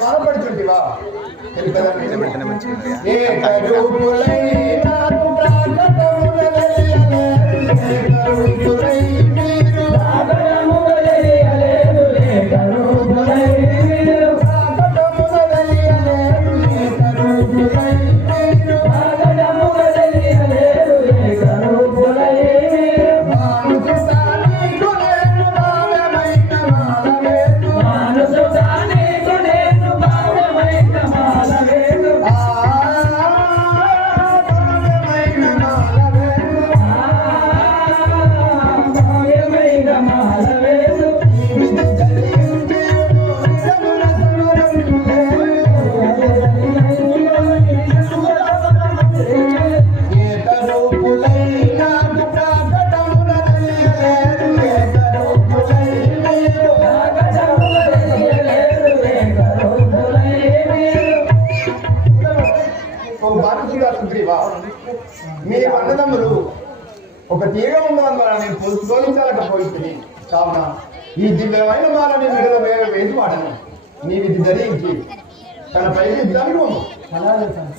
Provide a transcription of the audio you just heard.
బాధపడుతుంటివా మీ అన్నదమ్ములు ఒక తీగ ఉన్నందువల్ల నేను శోధించలేకపోయింది కావున ఈ దివ్యమైన మాలని మెడల వేసి వాడను నీ విధి ధరించి తన పైకి ధనుకోను అలాగే సార్